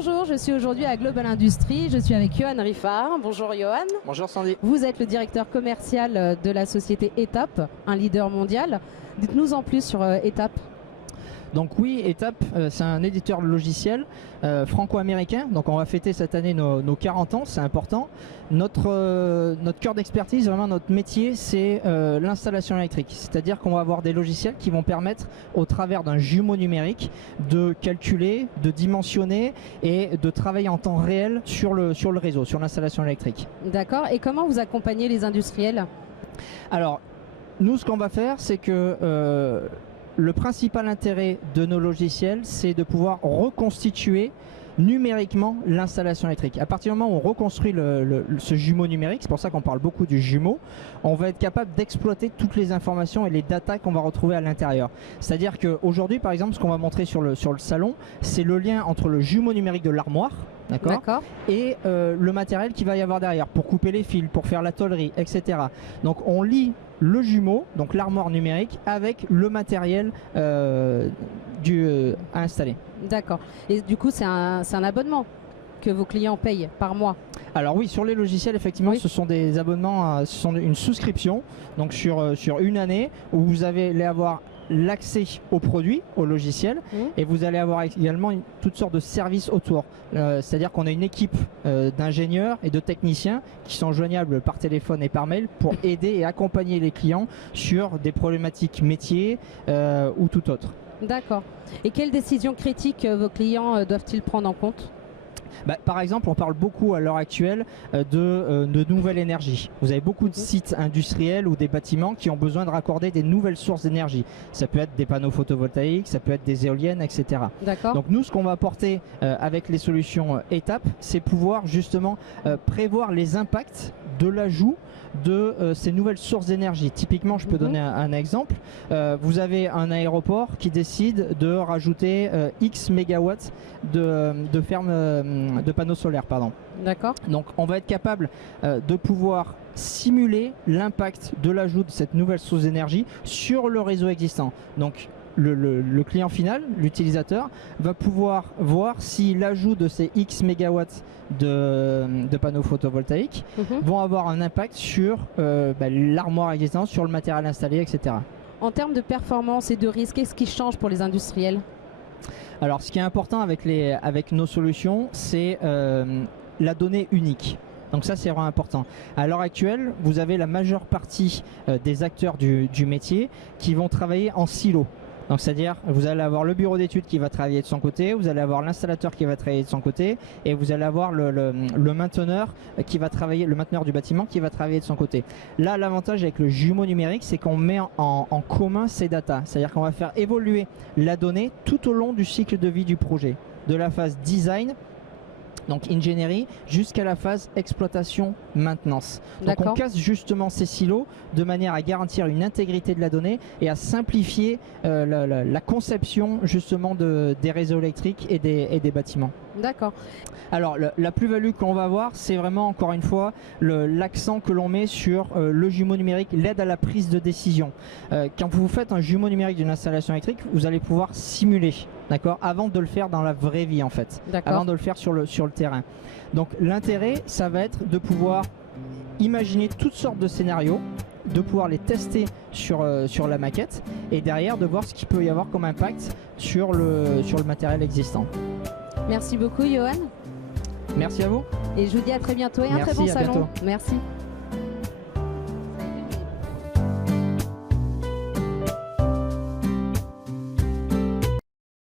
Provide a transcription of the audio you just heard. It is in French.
Bonjour, je suis aujourd'hui à Global Industries. Je suis avec Johan Riffard. Bonjour Johan. Bonjour Sandy. Vous êtes le directeur commercial de la société ETAP, un leader mondial. Dites-nous en plus sur ETAP. Donc oui, ETAP, c'est un éditeur de logiciels franco-américain. Donc on va fêter cette année nos 40 ans, c'est important. Notre cœur d'expertise, vraiment notre métier, c'est l'installation électrique. C'est-à-dire qu'on va avoir des logiciels qui vont permettre, au travers d'un jumeau numérique, de calculer, de dimensionner et de travailler en temps réel sur le réseau, sur l'installation électrique. D'accord. Et comment vous accompagnez les industriels? Alors, nous, ce qu'on va faire, c'est que le principal intérêt de nos logiciels, c'est de pouvoir reconstituer numériquement l'installation électrique. À partir du moment où on reconstruit ce jumeau numérique, c'est pour ça qu'on parle beaucoup du jumeau, on va être capable d'exploiter toutes les informations et les datas qu'on va retrouver à l'intérieur. C'est-à-dire qu'aujourd'hui, par exemple, ce qu'on va montrer sur le salon, c'est le lien entre le jumeau numérique de l'armoire, d'accord, et le matériel qu'il va y avoir derrière pour couper les fils, pour faire la tôlerie, etc. Donc on lie le jumeau, donc l'armoire numérique, avec le matériel à installer. D'accord. Et du coup, c'est un abonnement que vos clients payent par mois? Alors oui, sur les logiciels, effectivement, oui. Ce sont des abonnements, ce sont une souscription, donc sur une année, où vous allez avoir l'accès aux produits, aux logiciels, et vous allez avoir également toutes sortes de services autour. C'est-à-dire qu'on a une équipe d'ingénieurs et de techniciens qui sont joignables par téléphone et par mail pour aider et accompagner les clients sur des problématiques métiers ou tout autre. D'accord. Et quelles décisions critiques vos clients doivent-ils prendre en compte? Par exemple, on parle beaucoup à l'heure actuelle de nouvelles énergies. Vous avez beaucoup de sites industriels ou des bâtiments qui ont besoin de raccorder des nouvelles sources d'énergie. Ça peut être des panneaux photovoltaïques, ça peut être des éoliennes, etc. D'accord. Donc nous, ce qu'on va apporter avec les solutions ETAP, c'est pouvoir justement prévoir les impacts de l'ajout de ces nouvelles sources d'énergie. Typiquement, je peux donner un exemple. Vous avez un aéroport qui décide de rajouter X mégawatts de ferme de panneaux solaires, pardon. D'accord. Donc on va être capable de pouvoir simuler l'impact de l'ajout de cette nouvelle source d'énergie sur le réseau existant. Donc le client final, l'utilisateur, va pouvoir voir si l'ajout de ces X mégawatts de panneaux photovoltaïques vont avoir un impact sur l'armoire existante, sur le matériel installé, etc. En termes de performance et de risque, qu'est-ce qui change pour les industriels? Alors ce qui est important avec nos solutions, c'est la donnée unique. Donc ça, c'est vraiment important. À l'heure actuelle, vous avez la majeure partie des acteurs du métier qui vont travailler en silo. Donc c'est-à-dire, vous allez avoir le bureau d'études qui va travailler de son côté, vous allez avoir l'installateur qui va travailler de son côté, et vous allez avoir le mainteneur qui va travailler, le mainteneur du bâtiment qui va travailler de son côté. Là, l'avantage avec le jumeau numérique, c'est qu'on met en commun ces datas. C'est-à-dire qu'on va faire évoluer la donnée tout au long du cycle de vie du projet, de la phase design, donc ingénierie, jusqu'à la phase exploitation maintenance. Donc on casse justement ces silos de manière à garantir une intégrité de la donnée et à simplifier la conception justement des réseaux électriques et des bâtiments. D'accord. Alors la plus-value qu'on va avoir, c'est vraiment encore une fois l'accent que l'on met sur le jumeau numérique, l'aide à la prise de décision. Quand vous faites un jumeau numérique d'une installation électrique, vous allez pouvoir simuler, d'accord, avant de le faire dans la vraie vie en fait, avant de le faire sur le terrain. Donc l'intérêt, ça va être de pouvoir imaginer toutes sortes de scénarios, de pouvoir les tester sur la maquette et derrière de voir ce qu'il peut y avoir comme impact sur le matériel existant. Merci beaucoup Johan. Merci à vous. Et je vous dis à très bientôt et un très bon salon. Merci.